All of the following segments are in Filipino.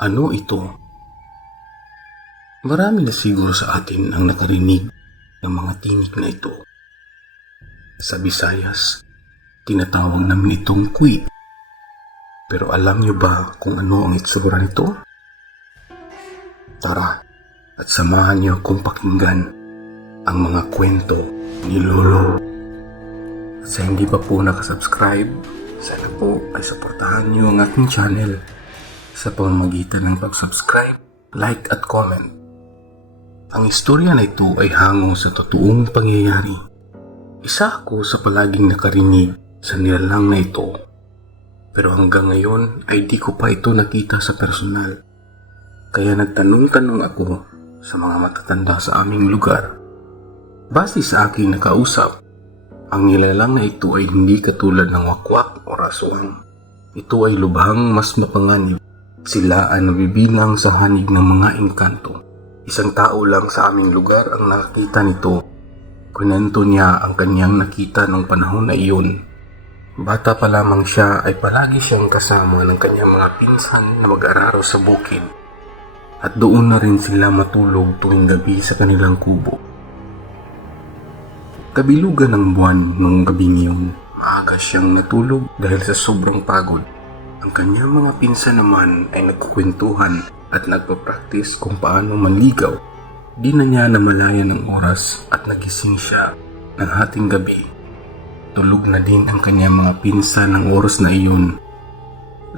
Ano ito? Marami na siguro sa atin ang nakarinig ng mga tinig na ito. Sa Visayas, tinatawag namin itong kwi. Pero alam niyo ba kung ano ang itsura nito? Tara at samahan niyo akong pakinggan ang mga kwento ni Lolo. At sa hindi pa po nakasubscribe, sana po ay suportahan niyo ang aking channel sa pamamagitan ng pag-subscribe, like at comment. Ang istorya na ito ay hango sa totoong pangyayari. Isa ako sa palaging nakarinig sa nilalang na ito. Pero hanggang ngayon ay di ko pa ito nakita sa personal. Kaya nagtanong-tanong ako sa mga matatanda sa aming lugar. Base sa aking nakausap, ang nilalang na ito ay hindi katulad ng wakwak o raswang. Ito ay lubhang mas mapanganib. Sila ay nabibilang sa hanig ng mga engkanto. Isang tao lang sa aming lugar ang nakakita nito. Kunento niya ang kanyang nakita ng panahon na iyon. Bata pa lamang siya ay palagi siyang kasama ng kanyang mga pinsan na mag-araro sa bukid. At doon na rin sila matulog tuwing gabi sa kanilang kubo. Kabilugan ng buwan nung gabi niyon, maaga siyang natulog dahil sa sobrang pagod. Ang kanyang mga pinsan naman ay nagkukwentuhan at nagpa-practice kung paano manligaw. Di na niya namalayan ng oras at nagising siya ng hating gabi. Tulog na din ang kanyang mga pinsan ng oras na iyon.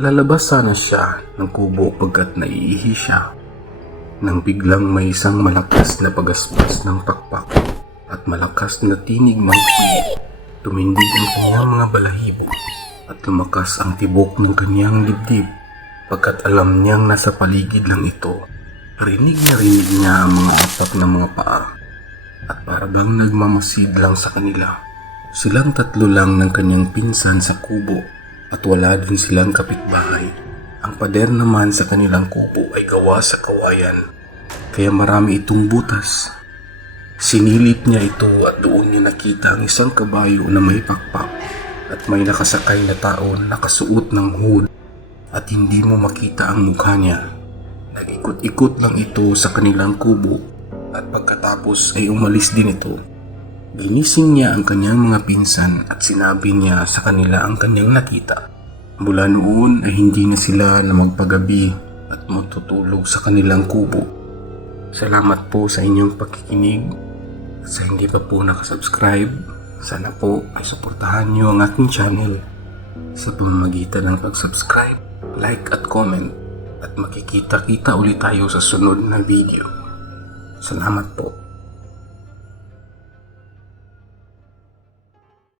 Lalabas sana siya ng kubo pagkat naiihi siya. Nang biglang may isang malakas na pagaspas ng pakpak at malakas na tinig ng kuwi. Tumindig ang kanyang mga balahibo at lumakas ang tibok ng kanyang dibdib pagkat alam niyang nasa paligid lang ito. Rinig na rinig niya ang mga atak ng mga paa at paragang nagmamasid lang sa kanila. Silang tatlo lang ng kanyang pinsan sa kubo at wala din silang kapitbahay. Ang pader naman sa kanilang kubo ay gawa sa kawayan kaya marami itong butas. Sinilip niya ito at doon niya nakita ang isang kabayo na may pakpak at may nakasakay na tao na nakasuot ng hood at hindi mo makita ang mukha niya. Nag-ikot-ikot lang ito sa kanilang kubo at pagkatapos ay umalis din ito. Ginising niya ang kanyang mga pinsan at sinabi niya sa kanila ang kanyang nakita. Mula noon ay hindi na sila na magpagabi at matutulog sa kanilang kubo. Salamat po sa inyong pakikinig. Sa hindi pa po nakasubscribe, sana po ay suportahan niyo ang aking channel sa pamamagitan ng pag-subscribe, like at comment at makikita-kita ulit tayo sa sunod na video. Salamat po.